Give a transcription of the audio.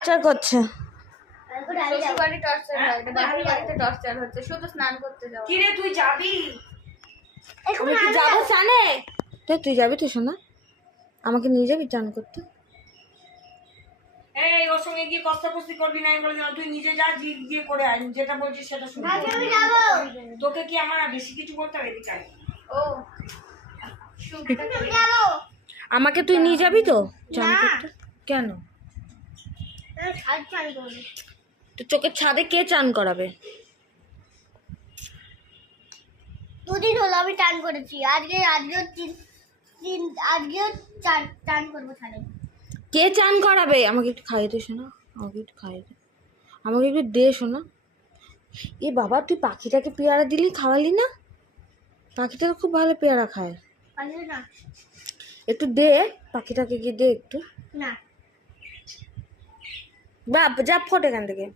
Torture করছে। শ্বশুরবাড়ি torture হয়, এটা বাপের বাড়িতে টর্চার হচ্ছে, শুধু স্নান করতে যাও। কি রে তুই যাবি? আমি কি যাবো স্নানে? তুই যাবি তো শোনা, আমাকে নিয়ে যাবি চান করতে? এই ওর সঙ্গে গিয়ে কষ্টপস্তি করবি না, আমি বলে দিলাম, তুই নিজে যা গিয়ে করে আয়, যেটা বলছিস সেটা শুনবি। আমি যাবো। তোকে কি আমার আর বেশি কিছু বলতে হবে? এদিকে আয়। ও যাবো। আমাকে তুই নিয়ে যাবি তো চান করতে? কেন? চান করবো। তো চোখের ছাদে কে চান করাবে? দুদিন হলো আমি চান করেছি, আজকেও চান করবো ছাদে। কে চান করাবে? আমাকে একটু খাইয়ে দে শোনা, আমাকে একটু খাইয়ে দে, আমাকে একটু দে শোনা। এ বাবা, তুই পাখিটাকে পেয়ারা দিলি, খাওয়ালি না? পাখিটা খুব ভালো পেয়ারা খায়। পারলে না? একটু দে, পাখিটাকে গিয়ে দে একটু। না। বাপ যা ফোট এখান থেকে।